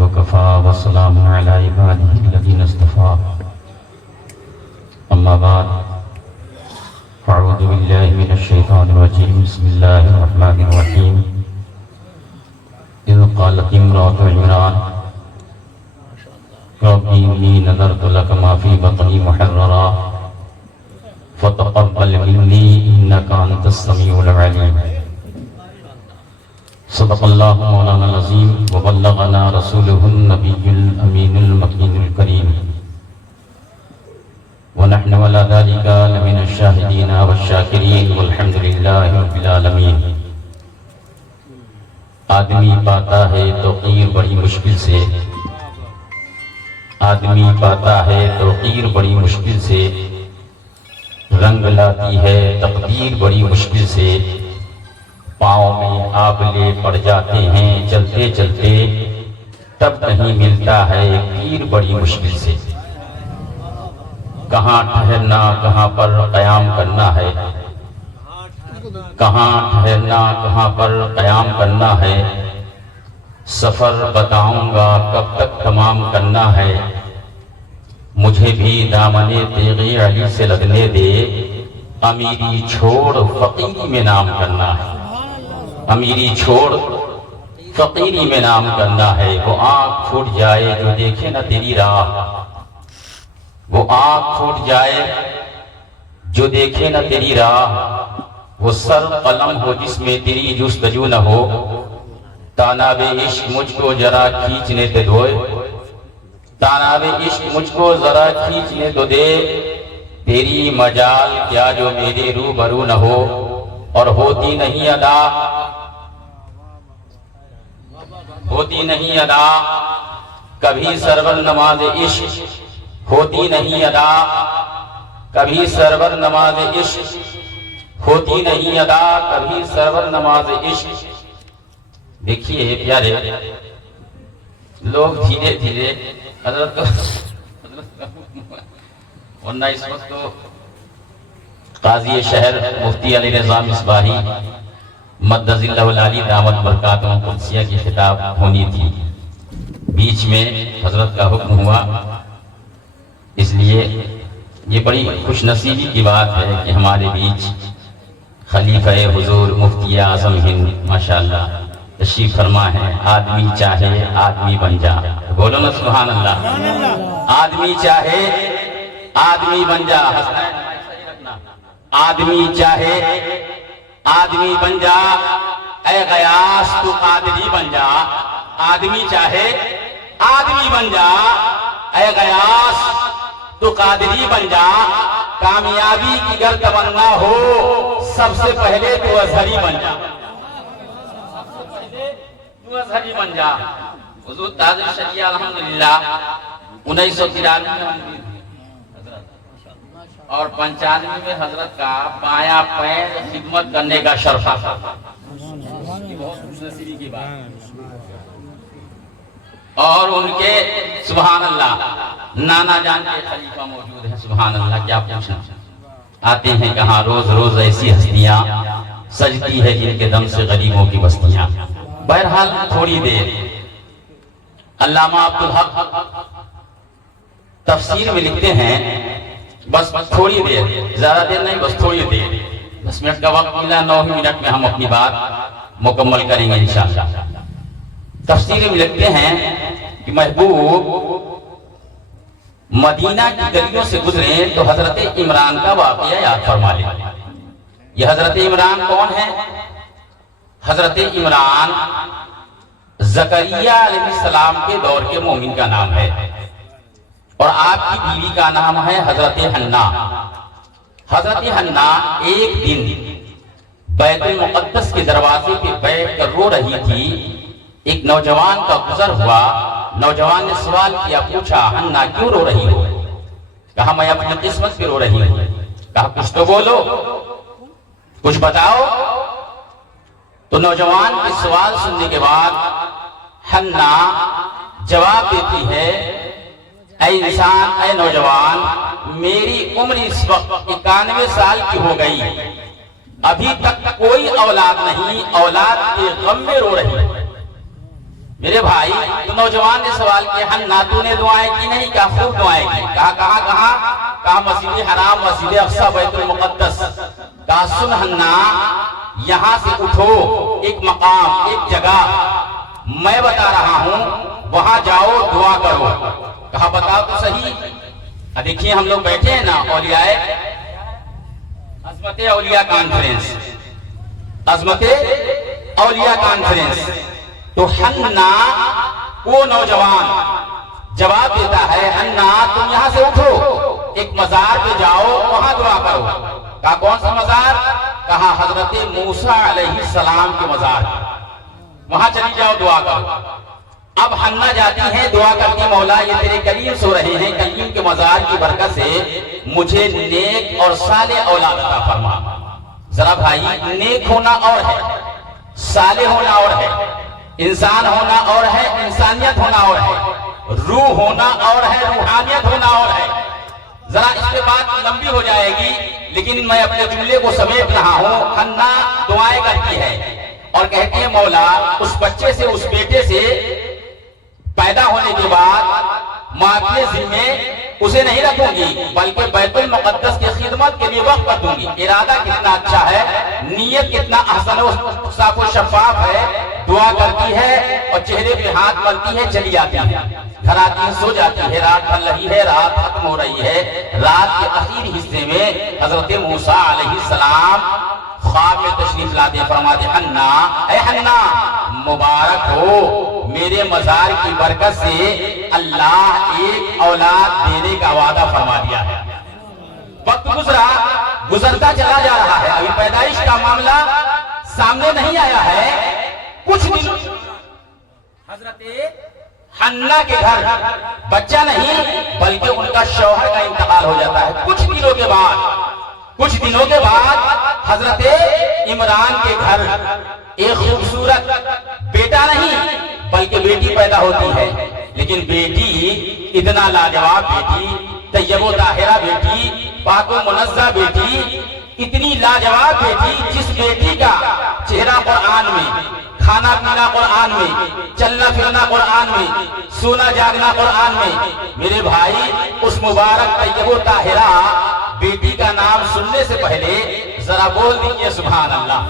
وكفى وسلام على عباده الذين اصطفى أما بعد فأعوذ بالله من الشيطان الرجيم بسم الله الرحمن الرحيم إذ قالت امرأة عمران رب إني نذرت لك ما في بطني محررا فتقبل مني إنك أنت السميع العليم صدق الله مولانا العظيم وبلغنا رسوله النبي الأمين المكين الكريم ونحن على ذلك لمن الشاهدين والشاكرين والحمد لله رب العالمين۔ آدمی پاتا ہے توقیر بڑی مشکل سے، آدمی پاتا ہے توقیر بڑی مشکل سے، رنگ لاتی ہے تقدیر بڑی مشکل سے، پاؤں میں آبلے پڑ جاتے ہیں چلتے چلتے، تب کہیں ملتا ہے پیر بڑی مشکل سے۔ کہاں ٹھہرنا کہاں پر قیام کرنا ہے، کہاں ٹھہرنا کہاں پر قیام کرنا ہے، سفر بتاؤں گا کب تک تمام کرنا ہے، مجھے بھی دامن تیغ علی سے لگنے دے، امیری چھوڑ فقیری میں نام کرنا ہے، امیری چھوڑ فقیری میں نام کرنا ہے۔ وہ آنکھ پھوٹ جائے جو دیکھے نہ تیری راہ، وہ آنکھ پھوٹ جائے جو دیکھے نہ تیری راہ، وہ سر قلم ہو جس میں تیری جستجو نہ ہو، تاناب عشق مجھ کو ذرا کھینچنے تے دوئے، تاناب عشق مجھ کو ذرا کھینچنے تو دے، تیری مجال کیا جو میرے روبرو نہ ہو، اور ہوتی نہیں ادا، ہوتی نہیں ادا کبھی سرور نماز عشق، ہوتی نہیں ادا کبھی سرور نماز عشق، ہوتی نہیں ادا کبھی سرور نماز عشق۔ دیکھیے پیارے لوگ دھیرے دھیرے حضرت ورنہ اس وقت تو قاضی شہر مفتی علی رضا مصباحی مدذ اللہ العلی دعوت برکاتہ قدسیہ کی خطاب ہونی تھی، بیچ میں حضرت کا حکم ہوا، اس لیے یہ بڑی خوش نصیبی کی بات ہے کہ ہمارے بیچ خلیفہ حضور مفتی اعظم ہند ماشاءاللہ تشریف فرما ہے۔ آدمی چاہے آدمی بن جا، بولو نا سبحان اللہ، آدمی چاہے آدمی بن جا، آدمی چاہے آدمی بن جا، اے غیاث تو قادری بن جا، آدمی چاہے آدمی بن جا، اے غیاث تو قادری بن جا، کامیابی کی گر تمنا ہو سب سے پہلے تو ازہری بن جا، تو ازہری بن جا۔ حضور تاج الشریعہ الحمدللہ 1993 میں اور 95 میں حضرت کا بایاں پیر خدمت کرنے کا شرف تھا، اور ان کے سبحان اللہ نانا جان کے خلیفہ موجود ہیں، سبحان اللہ کیا پوچھنا، آتے ہیں کہاں روز روز ایسی ہستیاں، سجتی ہے جن کے دم سے غریبوں کی بستیاں۔ بہرحال تھوڑی دیر علامہ عبدالحق تفسیر میں لکھتے ہیں، بس تھوڑی دیر، زیادہ دیر نہیں، بس تھوڑی دیر، 10 منٹ کا وقت ملا، 9 منٹ میں ہم اپنی بات مکمل کریں گے انشاءاللہ۔ تفسیر میں لکھتے ہیں کہ محبوب مدینہ کی گلیوں سے گزرے تو حضرت عمران کا واقعہ یاد فرما لیں۔ یہ حضرت عمران کون ہے؟ حضرت عمران زکریا علیہ السلام کے دور کے مومن کا نام ہے، اور آپ کی بیوی کا نام ہے حضرت حنا۔ حضرت حنا ایک دن بیت المقدس کے دروازے پہ بیٹھ کر رو رہی تھی، ایک نوجوان کا گزر ہوا، نوجوان نے سوال کیا، پوچھا حنا کیوں رو رہی ہو؟ کہا میں اپنی قسمت پہ رو رہی ہوں۔ کہا کچھ تو بولو، کچھ بتاؤ۔ تو نوجوان کے سوال سننے کے بعد حنا جواب دیتی ہے، اے انسان، اے نوجوان، میری عمر اس وقت 91 سال کی ہو گئی، ابھی تک کوئی اولاد نہیں، اولاد کے غم میں رو رہی ہے۔ میرے بھائی تو نوجوان نے سوال کیا حنا تو نے دعائیں کی نہیں؟ کہا خوب دعائیں کی۔ کہا مسجد حرام، مسجد اقصی، بیت المقدس۔ کہا سن حنا، یہاں سے اٹھو، ایک مقام، ایک جگہ میں بتا رہا ہوں، وہاں جاؤ، دعا کرو۔ کہا بتاؤ تو صحیح۔ دیکھیے ہم لوگ بیٹھے ہیں نا اولیاء عظمت اولیاء کانفرنس، عظمت اولیاء کانفرنس، تو حنا وہ نوجوان جواب دیتا ہے حنا تم یہاں سے اٹھو، ایک مزار پہ جاؤ، وہاں دعا کرو۔ کہا کون سا مزار؟ کہا حضرت موسیٰ علیہ السلام کے مزار، وہاں چلی جاؤ، دعا کرو۔ اب حنا جاتی ہیں، دعا کرتی مولا یہ تیرے کلیم سو رہے ہیں، کلیم کے مزار کی برکت سے مجھے نیک اور صالح اولاد عطا فرما۔ ذرا بھائی، نیک ہونا اور ہے، صالح ہونا اور ہے، انسان ہونا اور ہے، انسانیت ہونا اور ہے، روح ہونا اور ہے، روحانیت ہونا اور ہے۔ ذرا اس کے بعد لمبی ہو جائے گی، لیکن میں اپنے جملے کو سمیٹ رہا ہوں۔ حنا دعائیں کرتی ہے اور کہتی ہے مولا اس بچے سے، اس بیٹے سے پیدا ہونے کے بعد میں اپنے ذمے اسے نہیں رکھوں گی، بلکہ بیت المقدس کی خدمت کے لیے وقت کر دوں گی۔ ارادہ کتنا اچھا ہے، نیت کتنا احسن و صاف و شفاف ہے۔ دعا کرتی ہے اور چہرے پہ ہاتھ ملتی ہے، چلی آتی ہے، گھر آتی ہے، سو جاتی ہے۔ رات ڈھل رہی ہے، رات ختم ہو رہی ہے۔ رات کے اخیر حصے میں حضرت موسیٰ علیہ السلام خواب میں تشریف لاتے، فرماتے حنا اے حنا مبارک ہو، میرے مزار کی برکت سے اللہ ایک اولاد دینے کا وعدہ فرما دیا ہے۔ وقت گزرتا چلا جا رہا ہے، ابھی پیدائش کا معاملہ سامنے نہیں آیا ہے۔ کچھ دن حضرت حنا کے گھر بچہ نہیں بلکہ ان کا شوہر کا انتقال ہو جاتا ہے۔ کچھ دنوں کے بعد حضرت عمران کے گھر ایک خوبصورت بیٹا نہیں بلکہ بیٹی پیدا ہوتی ہے، لیکن بیٹی اتنا لاجواب بیٹی، طیب و طاہرہ بیٹی، پاک و منزہ بیٹی، اتنی لاجواب بیٹی جس بیٹی کا چہرہ قرآن میں، کھانا پینا قرآن میں، چلنا پھرنا قرآن میں، سونا جاگنا قرآن میں۔ میرے بھائی اس مبارک طیب و طاہرہ بیٹی کا نام سننے سے پہلے ذرا بول دیجئے سبحان اللہ،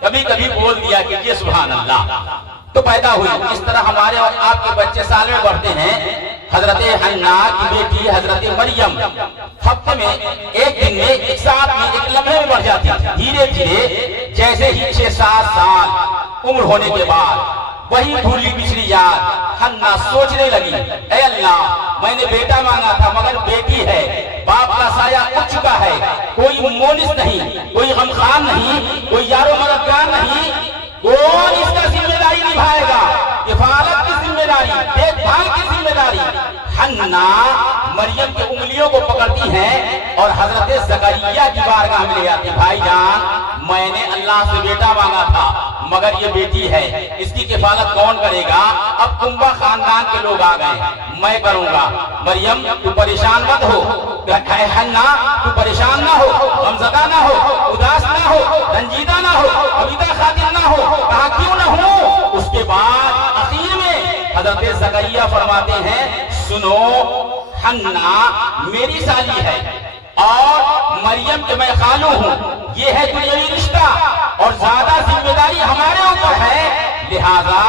کبھی کبھی بول دیا کیجئے سبحان اللہ۔ تو پیدا ہوئی، اس طرح ہمارے اور آپ کے بچے سال میں بڑھتے ہیں۔ حضرت حنا کی بیٹی حضرت مریم ہفتے میں، ایک دن میں، ایک ساتھ میں، ایک لمحے میں بڑھ جاتی ہے۔ دھیرے دھیرے جیسے ہی 6-7 سال عمر ہونے کے بعد وہی بھولی بچھڑی یاد حنا سوچنے لگی، اے اللہ میں نے بیٹا مانگا تھا مگر بیٹی ہے، باپ کا سایہ اٹھ چکا ہے، کوئی مونس نہیں، کوئی غمخوار نہیں، کوئی یار و مددگار نہیں، کون اس کا ذمہ داری نبھائے گا؟ کفالت کی ذمہ داری، دیکھ بھال کی ذمہ داری۔ حنا مریم کی انگلیوں کو پکڑتی ہیں اور حضرت زکریا کی بارگاہ میں لے آتی، بھائی جان میں نے اللہ سے بیٹا مانگا تھا مگر یہ بیٹی ہے، اس کی کفالت کون کرے گا؟ اب کنبہ خاندان کے لوگ آ گئے، میں کروں گا۔ مریم تو پریشان مت ہو، حنا تو پریشان نہ ہو، غمزدہ نہ ہو، اداس نہ ہو، رنجیدہ نہ ہو، عبیدہ خاطر نہ ہو۔ کہا کیوں نہ ہوں؟ اس کے بعد اخیر میں حضرت زکریا فرماتے ہیں سنو حنا میری سالی ہے اور مریم کے میں خالو ہوں، یہ ہے دنیاوی رشتہ اور زیادہ ذمہ داری ہمارے اوپر ہے، لہذا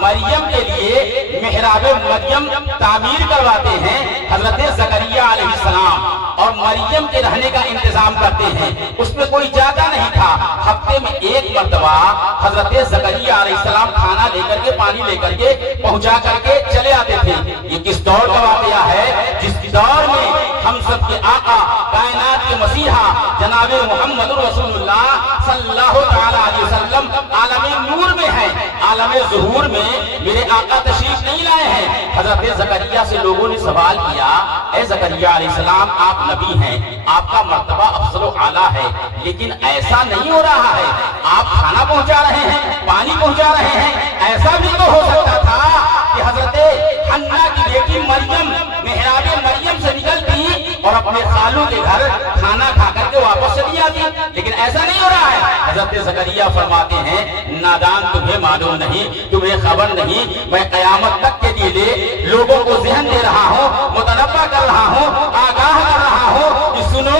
مریم کے لیے محراب مریم تعمیر کرواتے ہیں حضرت زکریا علیہ السلام، اور مریم کے رہنے کا انتظام کرتے ہیں۔ اس میں کوئی جاتا نہیں تھا، ہفتے میں ایک مرتبہ حضرت زکریا علیہ السلام کھانا لے کر کے، پانی لے کر کے پہنچا کر کے چلے آتے تھے۔ یہ کس دور کا واقعہ ہے؟ جس دور میں ہم سب کے آقا، کائنات کے مسیحا جناب محمد رسول اللہ صلی اللہ تعالیٰ علیہ وسلم عالم نور میں ہیں، عالم ظہور میں میرے آقا تشریف نہیں لائے ہیں۔ حضرت زکریا سے لوگوں نے سوال کیا، اے زکریا علیہ السلام آپ نبی ہیں، آپ کا مرتبہ افضل و اعلیٰ ہے، لیکن ایسا نہیں ہو رہا ہے، آپ کھانا پہنچا رہے ہیں، پانی پہنچا رہے ہیں، ایسا بھی تو ہو سکتا تھا کہ حضرت حنا کی بیٹی مریم محراب مریم سے نکلتی اور اپنے خالو کے گھر کھانا کھا کر کے واپس چلی آتی، لیکن ایسا نہیں ہو رہا ہے۔ حضرت زکریا فرماتے ہیں نادان تمہیں معلوم نہیں، تمہیں خبر نہیں، میں قیامت تک کے لیے لوگوں کو ذہن دے رہا ہوں، متنبہ کر رہا ہوں، آگاہ کر رہا ہوں کہ سنو،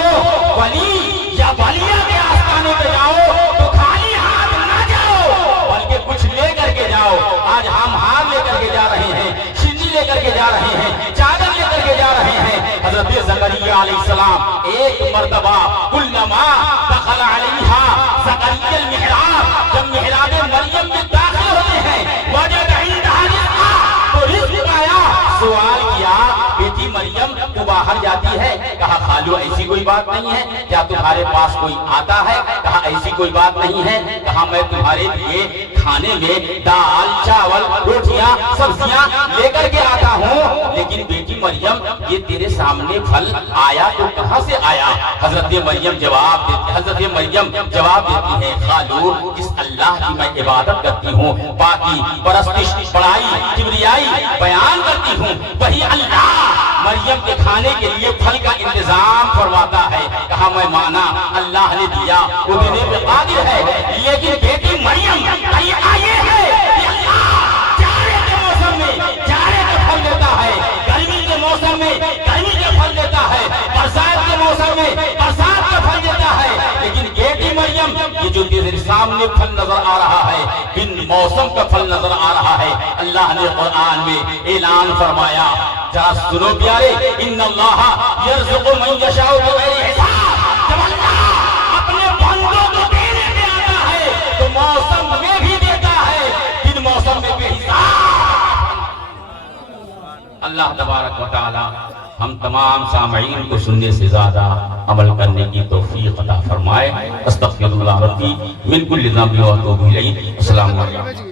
ولی یا ولیہ کے آستانے پہ جاؤ تو خالی ہاتھ نہ جاؤ، بلکہ کچھ لے کر کے جاؤ۔ آج ہم ہار لے کر کے جا رہے ہیں، شنی لے کر کے جا رہے ہیں، چادر لے کر کے جا رہے ہیں۔ حضرت زکریا علیہ السلام ایک مرتبہ کلما دخل علیہا زکریا المحراب، جب محراب مریم میں داخل ہوتے ہیں، وجد عندہا رزقا، تو رزق پایا، سوال کیا بیٹی مریم تو باہر جاتی ہے؟ کہا خالو ایسی کوئی بات نہیں ہے، کیا تمہارے پاس کوئی آتا ہے؟ کہا ایسی کوئی بات نہیں ہے۔ کہا میں تمہارے لیے کھانے میں دال چاول روٹیاں سبزیاں لے کر کے آتا ہوں، لیکن بیٹی مریم یہ تیرے سامنے پھل آیا تو کہاں سے آیا؟ حضرت مریم جواب دیتی ہے خالو جس اللہ کی میں عبادت کرتی ہوں، باقی پرستش بڑائی کبریائی بیان کرتی ہوں، وہی اللہ مریم کے کھانے کے لیے پھل کا انتظام فرماتا ہے۔ کہا میں مانا اللہ نے دیا وہ دینے پہ قادر ہے، لیکن بیٹی مریم طریقہ یہ ہے کہ اللہ جاڑے کے موسم میں جاڑے کے پھل دیتا ہے، گرمی کے موسم میں گرمی کے پھل دیتا ہے، برسات کے موسم میں برسات کا پھل دیتا ہے، لیکن بیٹی مریم یہ جو تیرے سامنے پھل نظر آ رہا ہے بن موسم کا پھل نظر آ رہا ہے۔ اللہ نے قرآن میں اعلان فرمایا، ذرا سنو پیارے، ان اللہ یرزق من یشاء بغیر حساب، جب اللہ اپنے بندوں کو دینے پہ آتا ہے تو موسم میں بھی دیتا ہے، بن موسم میں بے حساب۔ اللہ تبارک و تعالی ہم تمام سامعین کو سننے سے زیادہ عمل کرنے کی توفیق عطا فرمائے۔ استغفر اللہ ربی من کل ذنب و اتوب الیہ۔ السلام علیکم۔